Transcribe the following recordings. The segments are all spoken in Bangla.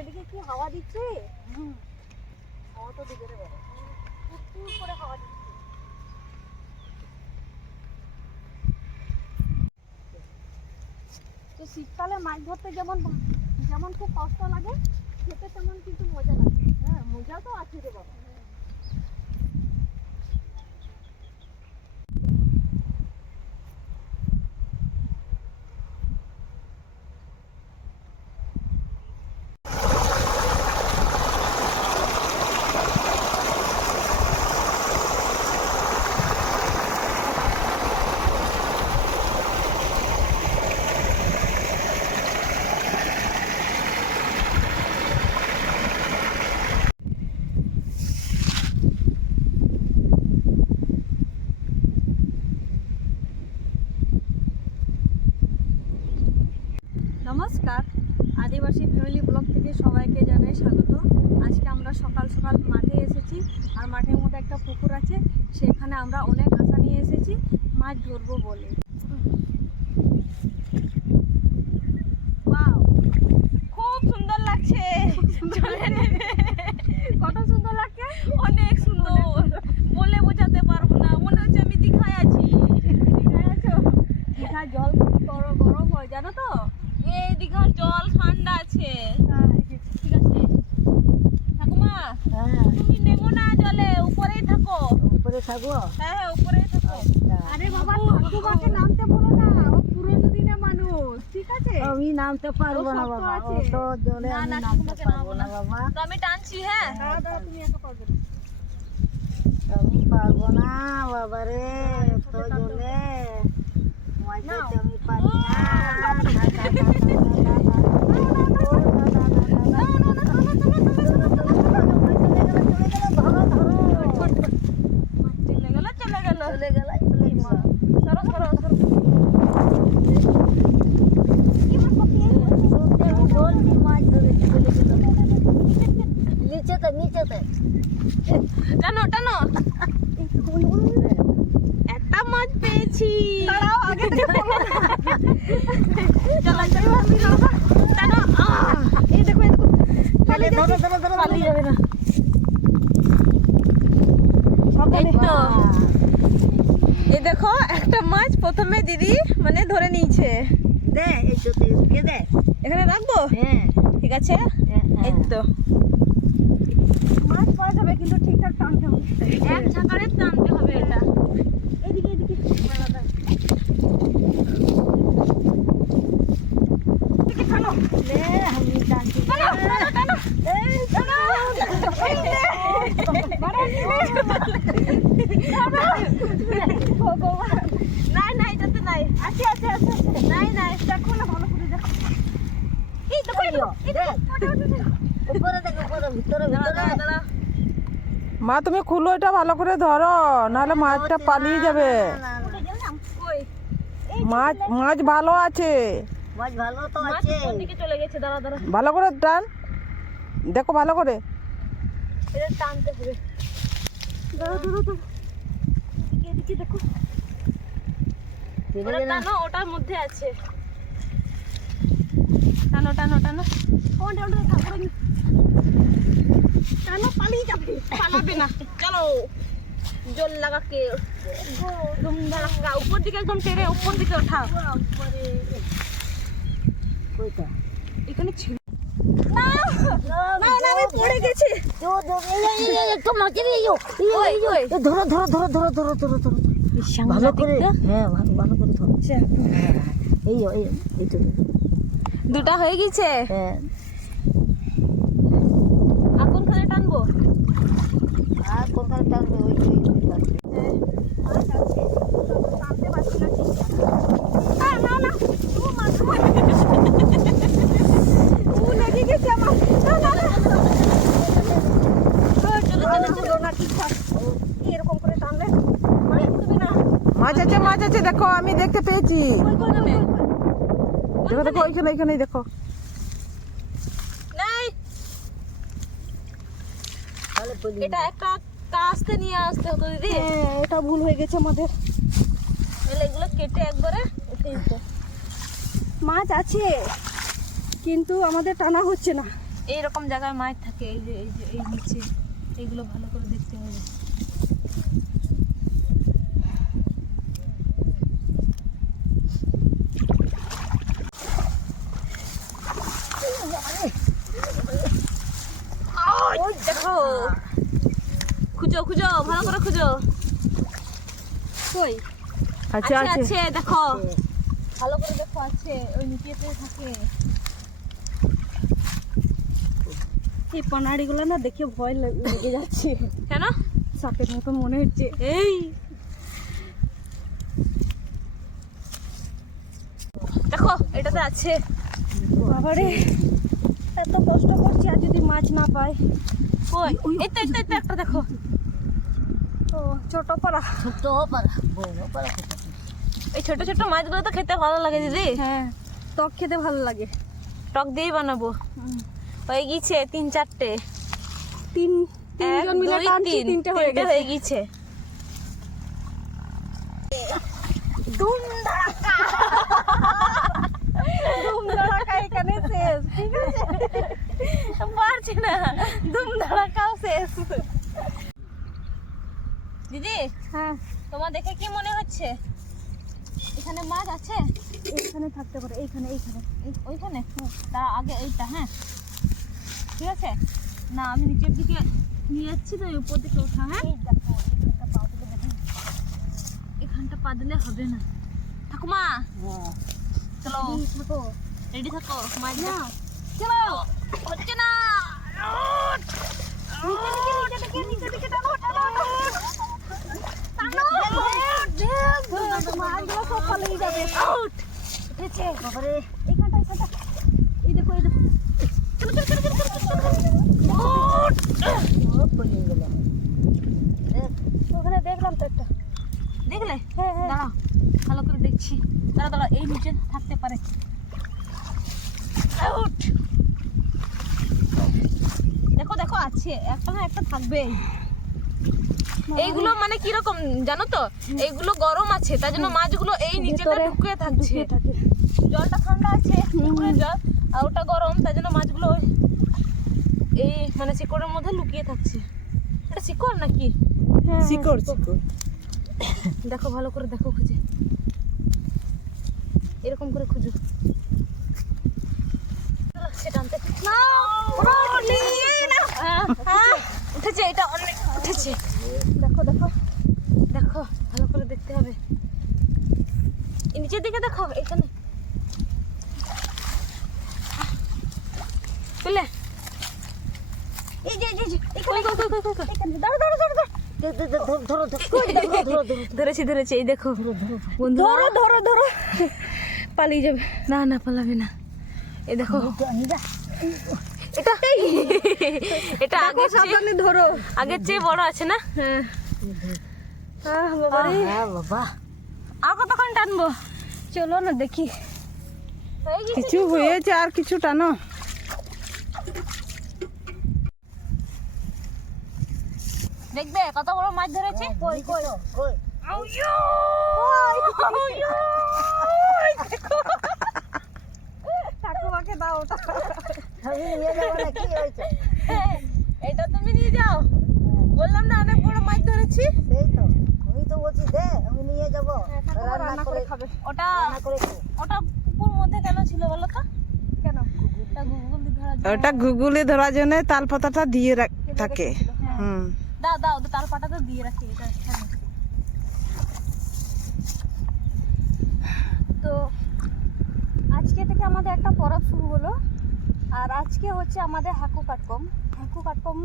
চারিদিকে কি হাওয়া দিচ্ছে? হাওয়া তো দিকে রে বাবা করে হাওয়া দিচ্ছে। তো শীতকালে মাছ ধরতে যেমন যেমন খুব কষ্ট লাগে খেতে তেমন কিন্তু মজা লাগে। হ্যাঁ মজা তো আছে রে বাবা নমস্কার আদিবাসী ফ্যামিলি ব্লগ থেকে সবাইকে জানাই স্বাগত আজকে আমরা সকাল সকাল মাঠে এসেছি আর মাঠের মধ্যে একটা পুকুর আছে সেখানে আমরা অনেক আশা নিয়ে এসেছি মাছ ধরবো বলে Wow! খুব সুন্দর লাগছে চলে নেবে কত সুন্দর লাগছে অনেক সুন্দর বলে বোঝাতে পারব না মনে হচ্ছে আমি দীঘায় আছি দীঘায় আছো দীঘার জল গরম গরম হয় জানো তো এই দীঘার জল ঠান্ডা আছে হ্যাঁ ঠিক আছে ঠাকুমা হ্যাঁ তুমি নেমো না জলে উপরেই থাকো উপরে থাকব হ্যাঁ হ্যাঁ উপরেই থাকো আরে বাবা ঠাকুমাকে নামতে বলো না ও পুরনো দিনের মানুষ ঠিক আছে আমি নামতে পারব না শক্ত বাবা আছে। অত জলে না, আমি না, নামতে তোমাকে পারব নামাবো না না। বাবা তো আমি টানছি হ্যাঁ দাঁড়া দাঁড়া তুমি একা পারবে না আমি পারব না বাবা রে অত জলে মাছ নাও। ধরতে আমি পারি না চলে গেল চলে গেল চলে গেল চলে গেল সরো সরো সরো আমি বলছি মাছ ধরে চলে গেল নিচেতে নিচেতে টানো টানো একটা মাছ পেয়েছি চলো চলো টানো আহ! এই দেখো এই দেখো ধরো ধরো ধরো পালিয়ে যাবে না এই তো এই দেখো একটা মাছ প্রথমে দিদি মানে নিয়েছে দে এই তো কে দে এখানে রাখব হ্যাঁ ঠিক আছে হ্যাঁ, এই হ্যাঁ। তো মাছ পাওয়া যাবে কিন্তু ঠিকঠাক টানতে হবে এক টানতে হবে এটা এদিকে এদিকে মেলাটা। এদিকে টানো। লে আমি টানছি টানো, টানো, টানো। এই টানো। এই নে। বাড়া নিলে। নাই আছে আছে আছে। নাই নাই দেখো না ভালো করে দেখো। এই তো কইও দে উপরে দেখ উপরে ভিতরে ভিতরে। মা তুমি খুলো এটা ভালো করে ধরো নাহলে মাছটা পালিয়ে যাবে। কই? মাছ মাছ ভালো আছে। মাছ ভালো তো আছে। চলে গেছে? দাঁড়া দাঁড়া। ভালো করে টান। দেখো ভালো করে। এটা টানতে হবে। দাঁড়া দাঁড়া দাঁড়া। এদিকে এদিকে দেখো। টানো ওটার মধ্যে আছে। টানো টানো টানো। ওটা ওটা ঠাকুর টানো পালিয়ে যাবে। পালাবে না। চলো। জল লাগা কে তুম ধাক্কা উপর দিকে একদম টেনে উপর দিকে ওঠা। কইটা? এখানে ছিল। না না আমি পড়ে গেছি। ওই। ধরো ধরো ধরো ধরো ধরো ধরো ধরো। ভালো করে হ্যাঁ ভালো ভালো করে ধরো হ্যাঁ, হ্যাঁ, এই এই এই তো দুটা হয়ে গেছে? হ্যাঁ। এখন খানে টানবো? আর কোথায় টানবে? ওই না না না ও মাছ ও লেগে গেছে আমার না না না চলো ভালো হলো না ঠিকঠাক এরকম করে টানলে মানে উঠবে না মাছ আছে মাছ আছে দেখো আমি দেখতে পেয়েছি। দেখো দেখো ওইখানে ওইখানে দেখো। এটা একটা কাস্তে নিয়ে আসতে হতো দিদি। হ্যাঁ এটা ভুল হয়ে গেছে আমাদের। এগুলো কেটে একবারে উঠে দিত মাছ আছে কিন্তু আমাদের টানা হচ্ছে না। এইরকম জায়গায় মাছ থাকে এই যে এই যে এই নিচে। এইগুলো ভালো করে দেখতে হবে ওই দেখো খুঁজো খুঁজো ভালো কই? আছে আছে আছে। আছে দেখো। ভালো করে দেখো আছে ওই নিচেতে থাকে। এই পানাড়িগুলো না দেখে ভয় লেগে যাচ্ছে। কেন? সাপের মতন মনে হচ্ছে। এই। দেখো এটাতে আছে। বাবারে এত কষ্ট করছি আর যদি মাছ না পাই ওই তো তো, তো একটা দেখো। তো ছোট পাড়া। ছোট পারা বড় খেতে এই ছোট ছোট মাছগুলো তো খেতে ভালো লাগে দিদি। হ্যাঁ টক খেতে ভালো লাগে। টক দিয়েই বানাবো। হয়ে গিয়েছে তিন চারটে। তিন তিনজন মিলে। তিনটে হয়ে গিয়েছে গেছে হয়ে গিয়েছে ধুম ধড়াকা এখানে শেষ ঠিক আছে পারছি না ধুম ধড়াকাও শেষ দিদি? হ্যাঁ। তোমার দেখে কি মনে হচ্ছে? এখানে মাছ আছে? এইখানে থাকতে পারে এইখানে এইখানে। এই- ওইখানে? তার আগে এইটা হ্যাঁ। ঠিক আছে? না আমি নিচের দিকে নিয়ে যাচ্ছি তো উপর দিকে ওঠা হ্যাঁ? এখানটা পা দিলে হবে। না। ঠাকুমা! চলো। থাকো। রেডি থাকো মাছ না। চলো। হচ্ছে না। মাছগুলো যাবে উঠেছে। বাবারে। এইখানটা এইখানটা এই দেখো এই দেখো। ও পড়ে গেল ওখানে দেখলাম তো একটা। দেখলে? হ্যাঁ হ্যাঁ। দাঁড়াও ভালো করে দেখছি। দাঁড়া দাঁড়া এই নিচে থাকতে পারে। আউট দেখো দেখো আছে। একটা না একটা থাকবে এইগুলো মানে কীরকম জানো তো এইগুলো গরম আছে তার জন্য মাছগুলো এই নিচেটা ঢুকে থাকছে জলটা ঠান্ডা আছে পুকুরের জল আর ওটা গরম তার জন্য মাছগুলো ওই- এই মানে শিকড়ের মধ্যে লুকিয়ে থাকছে এটা শিকড় নাকি হ্যাঁ শিকড় শিকড় দেখো ভালো করে দেখো খুঁজে এরকম করে খুঁজো সেটা আনতে আহ, উঠেছে এটা অনেক উঠেছে দেখো দেখো দেখো ভালো করে দেখতে হবে নিচের দিকে দেখো এখানে ধরো ধরেছি ধরেছি এই দেখো ধরো ধরো ধরো পালিয়ে যাবে না না পালাবে না এই দেখো এটা এটা আগের চেয়ে সাবধানে ধরো। আগের চেয়ে বড় আছে না? হ্যাঁ। বাবা হ্যাঁ বাবা। আর কতক্ষণ টানবো? চলো না দেখি। কিছু হয়েছে আর কিছু টানো। দেখবে কত বড় মাছ ধরেছে? কই? কই? কই ঠাকুমাকে দাও। ওটা আমি নিয়ে যাব না কি হয়েছে? এটা তুমি নিয়ে যাও। বললাম না অনেক বড় মাছ ধরেছি। সেই তো আমি তো বলছি দে আমি নিয়ে যাব। রান্না রান্না করে খাবে। ওটা রান্না করে ওটা পুকুর মধ্যে কেন ছিল বলো তো? কেন? ওটা ঘুগুলে ধরার জন্য। তাল পাতাটা দিয়ে রাখ- থাকে। হুম। দাও দাও তাল দিয়ে রাখি এটা তো আজকে থেকে আমাদের একটা পরব শুরু হলো। আর আজকে হচ্ছে আমাদের হাকু কাটকম। হাকু কাটকম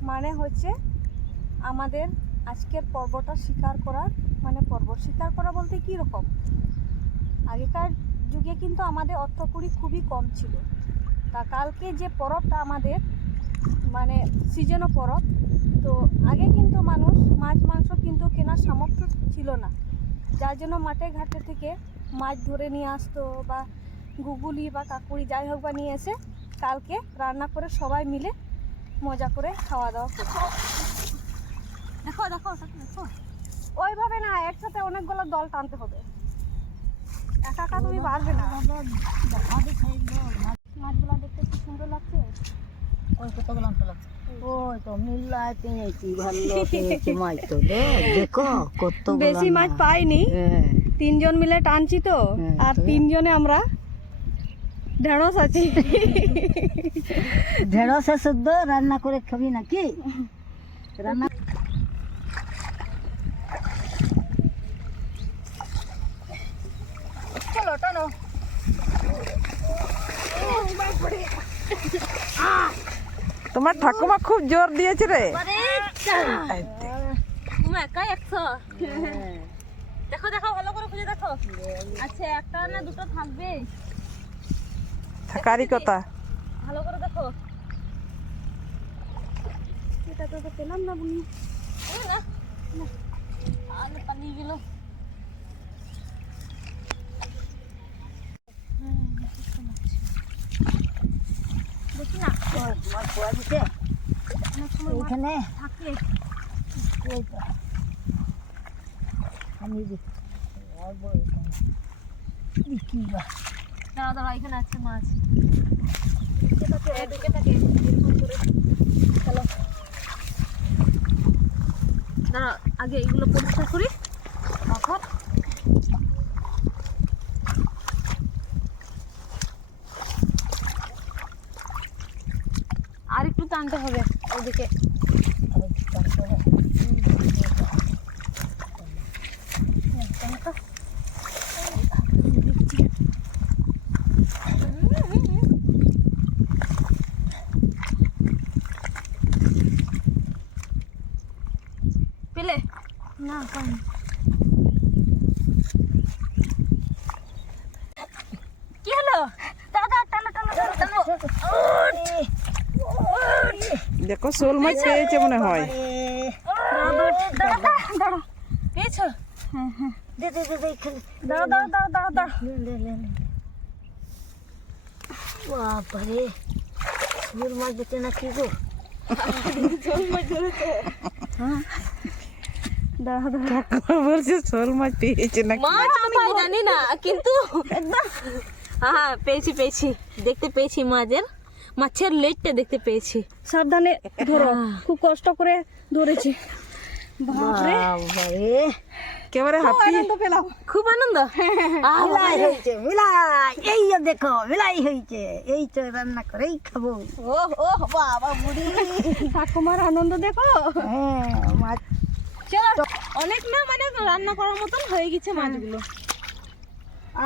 মানে হচ্ছে আমাদের আজকের পর্বটা স্বীকার করার মানে পর্ব স্বীকার করা বলতে কী রকম? আগেকার যুগে কিন্তু আমাদের অর্থকুড়ি খুবই কম ছিল। তা কালকে যে পরবটা আমাদের মানে সিজনও পরব, তো আগে কিন্তু মানুষ মাছ, মাংস কিন্তু কেনার সামর্থ্য ছিল না। যার জন্য মাঠে ঘাটে থেকে মাছ ধরে নিয়ে আসতো বা গুগুলি বা কাকুরি যাই হোক বা নিয়ে এসে কালকে রান্না করে সবাই মিলে মজা করে খাওয়া দাওয়া করতো দেখো দেখো দেখো। ওইভাবে না একসাথে অনেকগুলো দল টানতে হবে। একা একা তুমি পারবে না। মাছগুলো দেখতে খুব সুন্দর লাগছে? ওই কতগুলো পেলাম ওই তো মিল্লায় পেয়েছি ভালো পেয়েছি মাছ তো। দেখো কত বেশি মাছ পাইনি। হ্যাঁ। তিনজন মিলে টানছি তো হ্যাঁ, আর তিনজনে আমরা ঢেঁড়স আছি। ঢেঁড়সে শুদ্ধ রান্না করে খাবি নাকি? রান্না চলো টানো। তোমার ঠাকুমা খুব জোর দিয়েছে রে। তুমি একাই একশো। দেখো দেখো ভালো করে খুঁজে দেখো। আচ্ছা একটা না দুটো থাকবে? থাকারই কথা ভালো করে দেখো। এটা তো তো পেলাম না বুনি। না। গেল। দেখি না। মাছ পোয়া থাকে। আমি দি রাখব বা? দাঁড়া দাঁড়া এখানে আছে মাছ। দাঁড়া আগে এগুলো পরিষ্কার করি। তারপর আর একটু টানতে হবে ওদিকে আর একটু টানতে হবে। পেলে না পাইনি কি হলো? দাদা টানো টানো টানো দেখো শোল মাছ পেয়েছে মনে হয়। পেয়েছ দে দে দে দে মাছ না কি গো? দাঁড়া ঠাকুমা বলছে শোল মাছ পেয়েছে নাকি? মাছ আমি জানি না কিন্তু হ্যাঁ পেয়েছি পেয়েছি। দেখতে পেয়েছি মাছের মাছের লেজটা দেখতে পেয়েছি। সাবধানে ধরো খুব কষ্ট করে ধরেছি। হাতি। খুব আনন্দ? মিলাই হয়েছে মিলাই। এই দেখো মিলাই হয়েছে। এই তো রান্না করেই খাব। ও ও বাবা বুড়ি। ঠাকুমার আনন্দ দেখো। হ্যাঁ মাছ চলো অনেক না মানে রান্না করার মতন হয়ে গেছে মাছগুলো।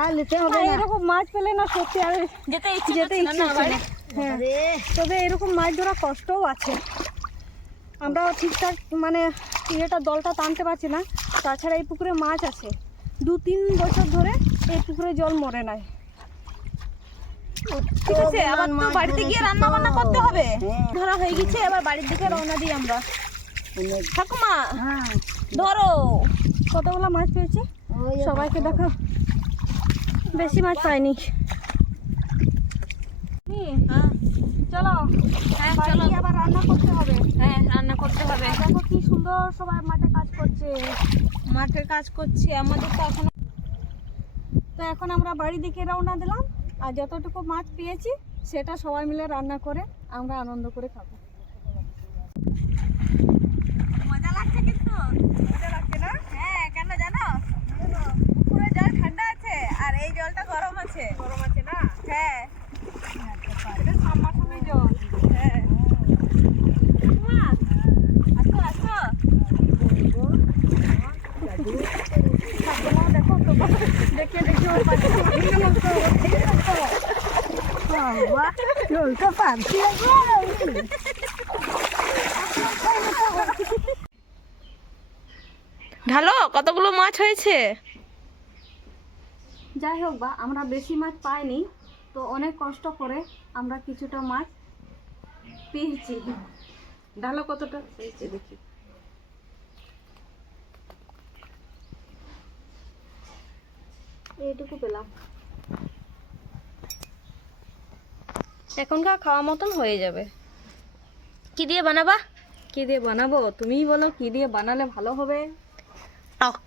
আর নিতে হবে না। এরকম মাছ পেলে না সত্যি আর যেতে ইচ্ছে যেতে ইচ্ছে না হ্যাঁ। তবে এরকম মাছ ধরা কষ্টও আছে। আমরাও ঠিকঠাক মানে ইয়েটা দলটা টানতে পারছি না। তাছাড়া এই পুকুরে মাছ আছে। দু তিন বছর ধরে এই পুকুরে জল মরে নাই। ঠিক আছে আবার তো বাড়িতে গিয়ে রান্না বান্না করতে হবে। হ্যাঁ। ধরা হয়ে গেছে এবার বাড়ির দিকে রওনা দিই আমরা। ঠাকুমা হ্যাঁ। ধরো। কতগুলো মাছ পেয়েছি? সবাইকে দেখো বেশি মাছ পাইনি। চলো। হ্যাঁ চলো। আবার রান্না করতে হবে। হ্যাঁ রান্না করতে হবে। দেখো কি সুন্দর সবাই মাঠে কাজ করছে। মাঠে কাজ করছি। আমাদের তো এখন তো এখন আমরা বাড়ি দিকে রওনা দিলাম। আর যতটুকু মাছ পেয়েছি সেটা সবাই মিলে রান্না করে আমরা আনন্দ করে খাব। লাগছে কিন্তু মজা লাগছে না? হ্যাঁ। কেন জানো পুকুরে জল ঠান্ডা আছে আর এই জলটা গরম আছে গরম আছে না হ্যাঁ এটা সামনাসামনি জল হ্যাঁ মা, আসো আসো ঠাকুমাও দেখো তোমার দেখে দেখে ওর পাশে মাটিয়ে গেল তো। বাবা নলটা পারছি ঢালো কতগুলো মাছ হয়েছে? যাই হোক বা আমরা বেশি মাছ পাইনি তো অনেক কষ্ট করে আমরা কিছুটা মাছ পেয়েছি। ডালো কতটা পেয়েছে দেখি। এইটুকু পেলাম। এখনকার খাওয়া মতন হয়ে যাবে। কি দিয়ে বানাবা? কি দিয়ে বানাবো? তুমিই বলো কি দিয়ে বানালে ভালো হবে? টক।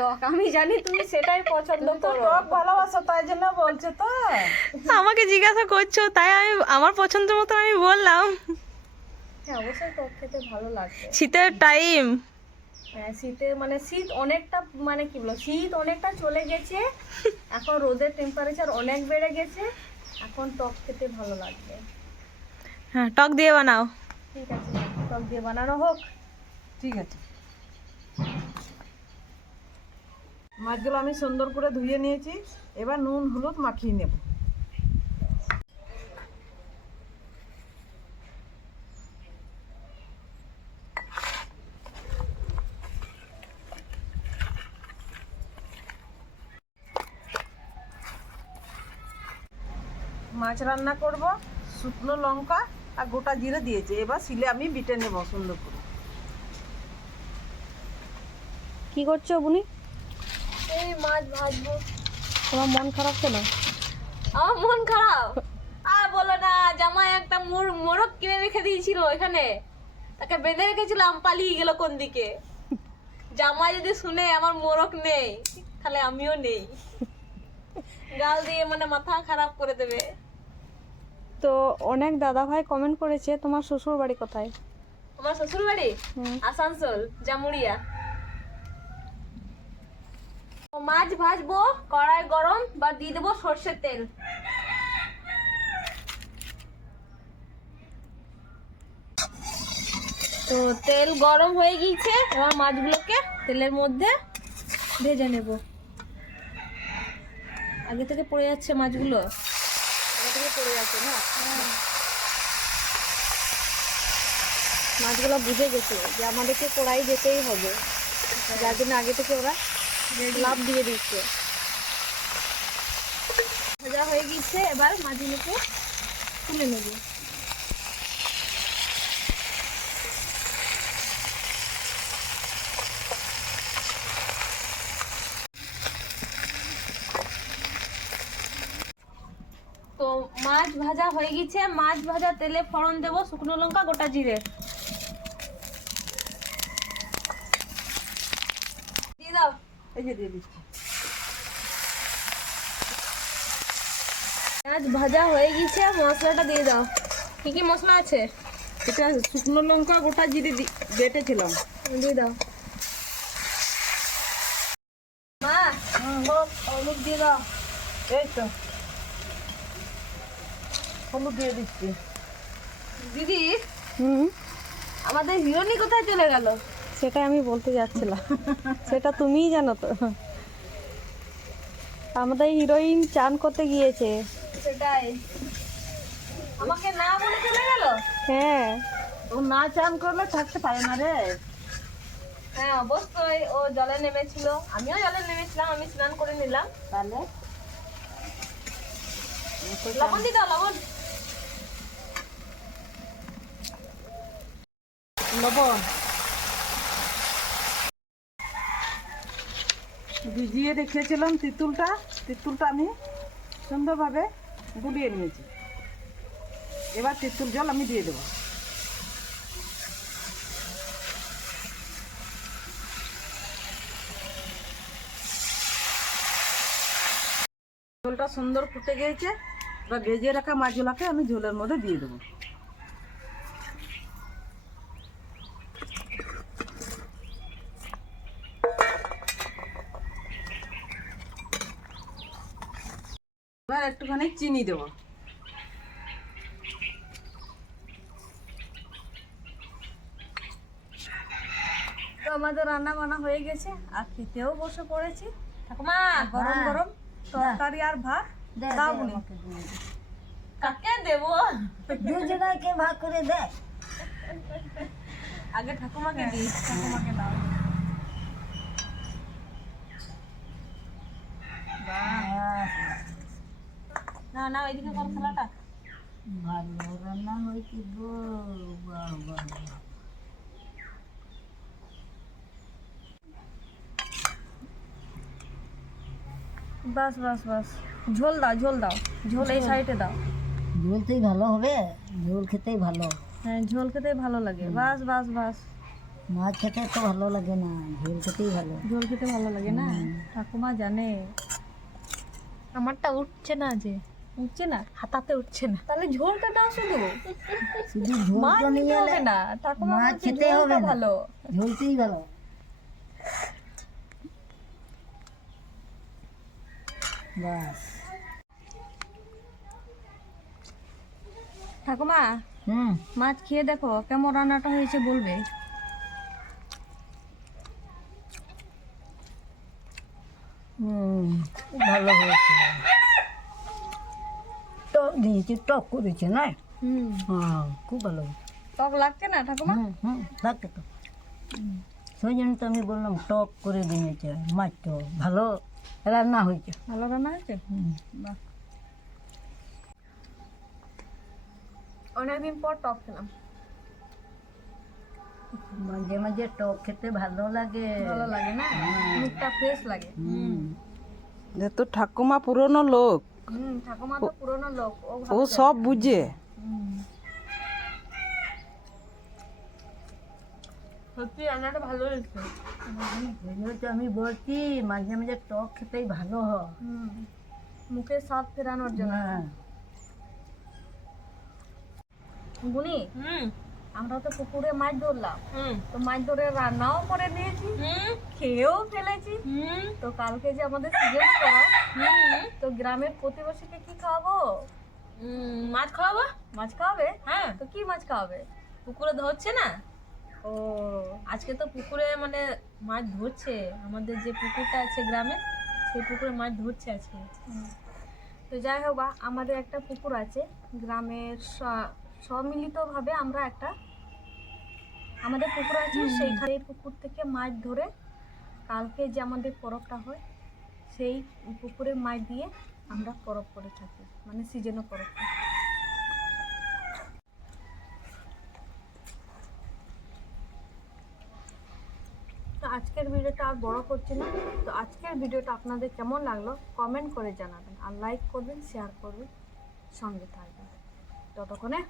টক আমি জানি তুমি সেটাই পছন্দ তো করো। টক ভালোবাসো তাই জন্য বলছো তো। আমাকে জিজ্ঞাসা করছ তাই আমি আমার পছন্দ মতো আমি বললাম। হ্যাঁ অবশ্যই টক খেতে ভালো লাগবে। শীতের টাইম হ্যাঁ শীতে মানে শীত অনেকটা মানে কি বলব শীত অনেকটা চলে গেছে। এখন রোদের টেম্পারেচার অনেক বেড়ে গেছে। এখন টক খেতে ভালো লাগবে। হ্যাঁ টক দিয়ে বানাও। ঠিক আছে টক দিয়ে বানানো হোক। ঠিক আছে। মাছগুলো আমি সুন্দর করে ধুয়ে নিয়েছি। এবার নুন, হলুদ মাখিয়ে নেব। মাছ রান্না করব, শুকনো লঙ্কা আর গোটা জিরে দিয়েছে। এবার শিলে আমি বিটে নেব সুন্দর করে। কি করছ বুনি? এই মাছ ভাজবো। তোমার মন খারাপ কেন? আমার মন খারাপ। আর বলো না জামাই একটা মোর মোরগ কিনে রেখে দিয়েছিল এখানে তাকে বেঁধে রেখেছিলাম পালিয়ে গেল কোন দিকে। জামাই যদি শুনে আমার মোরগ নেই তাহলে আমিও নেই। গাল দিয়ে মানে মাথা খারাপ করে দেবে। তো অনেক দাদা ভাই কমেন্ট করেছে তোমার শ্বশুর বাড়ি কোথায়? আমার শ্বশুর বাড়ি আসানসোল জামুড়িয়া। মাছ ভাজবো, কড়াই গরম বা দিয়ে দেবো সর্ষের তেল। তো তেল গরম হয়ে গিয়েছে, এবার মাছগুলোকে তেলের মধ্যে ভেজে নেব। আগে থেকে পড়ে যাচ্ছে মাছগুলো? আগে থেকে পড়ে যাচ্ছে না? মাছগুলো বুঝে গেছে, যে আমাদেরকে কড়াই যেতেই হবে। যার জন্য আগে থেকে ওরা লাভ দিয়ে দিচ্ছে ভাজা হয়ে গেছে এবার মাছগুলোকে তুলে নেব। তো মাছ ভাজা হয়ে গেছে মাছ ভাজা তেলে ফোড়ন দেবো শুকনো লঙ্কা, গোটা জিরে দিয়ে দাও যে দিয়ে দিচ্ছি। মাছ ভাজা হয়ে গেছে মশলাটা দিয়ে দাও। কি কি মশলা আছে? এটা শুকনো লঙ্কা গোটা জিরে বেটেছিলাম। দিয়ে দাও। মা হলুদ দিয়ে দাও। এই তো। হলুদ দিয়ে দিচ্ছি। দিদি হুম। আমাদের হিরোনি কোথায় চলে গেল? সেটাই আমি বলতে যাচ্ছিলাম। সেটা তুমিই জানো তো। আমাদের হিরোইন চান করতে গিয়েছে। সেটাই। আমাকে না বলে চলে গেল? হ্যাঁ। ও না চান করলে থাকতে পারে না রে। হ্যাঁ অবশ্যই। ও জলে নেমেছিল। আমিও জলে নেমেছিলাম আমি স্নান করে নিলাম। তাহলে? লবণ দাও লবণ। লবণ। ভিজিয়ে রেখেছিলাম তিঁতুলটা। তিঁতুলটা আমি সুন্দরভাবে গুলিয়ে নিয়েছি। এবার তিঁতুল জল আমি দিয়ে দেবো। ঝোলটা সুন্দর ফুটে গিয়েছে। এবার ভেজে রাখা মাছগুলোকে আমি ঝোলের মধ্যে দিয়ে দেবো। এবার একটুখানি চিনি দেবো। তো আমাদের রান্না বান্না হয়ে গেছে আর খেতেও বসে পড়েছি। ঠাকুমা গরম গরম তরকারি আর ভাত দাও কাকে দেবো? দুজনকে ভাগ করে দে। আগে ঠাকুমাকে দিই ঠাকুমাকে দাও। না না ওইদিকে কর খেলাটা ভালো রান্না হয়েছে গো বাহ বাহ বাস বাস বাস ঝোল দাও ঝোল দাও। ঝোল এই সাইডে দাও ঝোলতেই ভালো হবে ঝোল খেতেই ভালো হ্যাঁ ঝোল খেতে ভালো লাগে। বাস বাস বাস। মাছ খেতে তো ভালো লাগে না। ঝোল খেতেই ভালো। ঝোল খেতে ভালো লাগে না? ঠাকুমা জানে। আমারটা উঠছে না যে। উঠছে না হাতাতে উঠছে না। তাহলে ঝোলটা দাও শুধু। মাছ নিতে হবে না ঠাকুমা মাছ খেতে হবে ভালো। ঝোলতেই ভালো। বাস। ঠাকুমা হুম। মাছ খেয়ে দেখো কেমন রান্নাটা হয়েছে বলবে হুম খুব ভালো হয়েছে টক দিয়েছি টক করেছে না? হুম। হ্যাঁ খুব ভালো। টক লাগছে না ঠাকুমা? হুম হুম লাগছে তো। সেই জন্য তো আমি বললাম টক করে দিয়েছে মাছ তো ভালো রান্না হয়েছে। ভালো রান্না হয়েছে? হুম। বাহ। অনেকদিন পর টক খেলাম। মাঝে মাঝে টক খেতে ভালো লাগে। ভালো লাগে না? মুখটা ফ্রেশ লাগে। হুম। যেহেতু ঠাকুমা পুরনো লোক হুম ঠাকুমা তো পুরোনো লোক ও সব বুঝে। সত্যি রান্নাটা ভালো হয়েছে। তো আমি বলছি মাঝে মাঝে টক খেতেই ভালো হয়। হুম মুখে স্বাদ ফেরানোর জন্য। হ্যাঁ। বুনি? হুম। আমরা তো পুকুরে মাছ ধরলাম। হুম। তো মাছ ধরে রান্নাও করে নিয়েছি হুম। খেয়েও ফেলেছি। হুম। তো কালকে যে আমাদের সিজন করা হুম। তো গ্রামের প্রতিবেশীকে কি খাওয়াবো? মাছ খাওয়াবো? মাছ খাওয়াবে? হ্যাঁ। তো কি মাছ খাওয়াবে? পুকুরে ধরছে না। ও। আজকে তো পুকুরে মানে মাছ ধরছে। আমাদের যে পুকুরটা আছে গ্রামে সেই পুকুরে মাছ ধরছে আজকে। তো যাই হোক আমাদের একটা পুকুর আছে। গ্রামের সম্মিলিতভাবে আমরা একটা আমাদের পুকুর আছে সেইখানে পুকুর থেকে মাছ ধরে কালকে যে আমাদের পরবটা হয় সেই পুকুরে মাছ দিয়ে আমরা পরব করে থাকি মানে সিজনে পরবটা তো আজকের ভিডিওটা আর বড় করছি না। তো আজকের ভিডিওটা আপনাদের কেমন লাগল কমেন্ট করে জানাবেন আর লাইক করবেন শেয়ার করবেন সঙ্গে থাকবেন। どこね。